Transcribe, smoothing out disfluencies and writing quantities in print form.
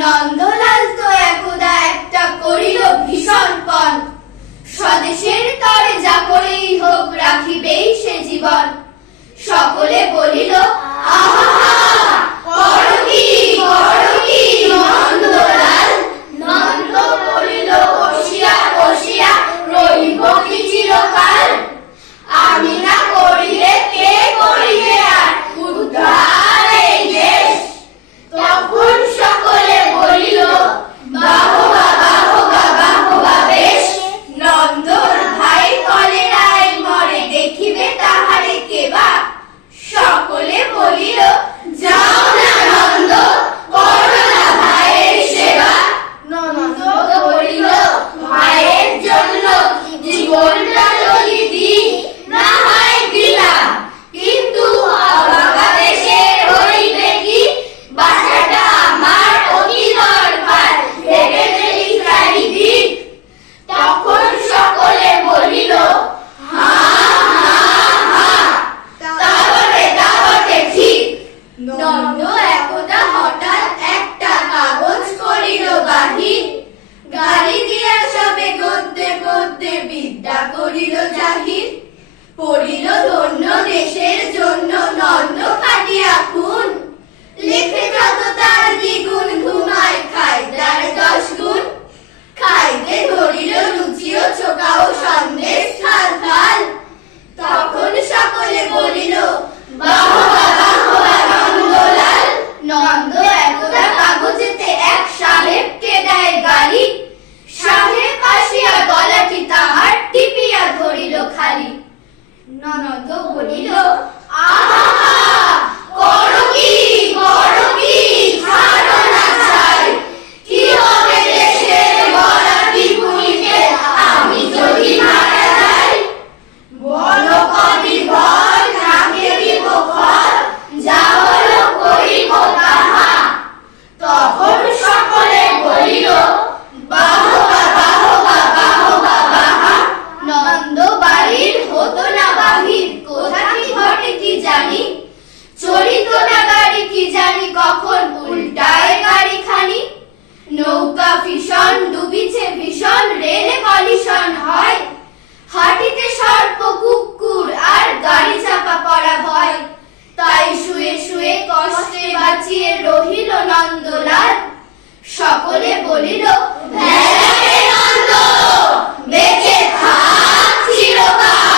নন্দলাল তো একদা একটা করিল ভীষণ পণ, স্বদেশের তরে যা করেই হোক রাখিবেই সে জীবন। সকলে বলিল আহা করো কি নন্দলাল। নন্দ বলিল বসিয়া বসিয়া রহিব কি চিরকাল। আমি না করিলে কে করিবে আর উদ্ধার এই দেশ। তখন সকলে বলিল বাহবা বাহবা বাহবা বেশ। নন্দর ভাই কলেরায় মরে দেখিবে তাহারে কেবা। সকলে বলিল যাও না নন্দ করো না ভাইয়ের সেবা। নন্দ বলিল ভাইয়ের জন্য জীবনটা যদি দিই না হয় দিলাম, কিন্তু অবাগা দেশে হইবে কি বাসাটা আমার অতি দরকার ভেবে দেখি চারিদিক। তখন সকলে বলিল হা হা হা তা বটে ঠিক। নন্দ একদা হঠাৎ একটা কাগজ করিল বাহির, গাড়ি দিয়া সবে গদ্যে পদ্যে বিদ্যা করিল জাহির। পড়িল ধন্য দেশের জন্য নন্দ কাটিয়া খুন, লেখে যত তার দ্বিগুণ ঘুমায় খায় তার 10 গুণ। খাইতে ধরিল লুচি ও চোখা ও সন্দেশ থাল থাল। তখন সকলে বলিল বাহবা বাহবা নন্দলাল। নন্দ একদা কাগজেতে এক সাহেবকে দেয় গালি, সাহেব আসিয়া গলাটি তাহার টিপিয়া ধরিল খালি। নন্দ বলিল আহা করো কি ছাড়ো না ছাই। কি হবে দেশের গলাটি পুড়িতে আমি যদি মারা যাই। বলো কবি ঘর নাকে দিব ঘর, যা হলো করিব তাহা। তখন সকলে বলিল বাহবা বাহবা বাহবা বাহা। নন্দ বাড়ির হতো না বাহির, কোথা কি ঘটে কি জানি। চলিত না গাড়ি কি জানি কখন উল্টায় গাড়ি খানি। নৌকা ভীষণ ডুবিছে ভীষণ রেলে কলিশন হয়। হাটিতে সর্প কুকুর আর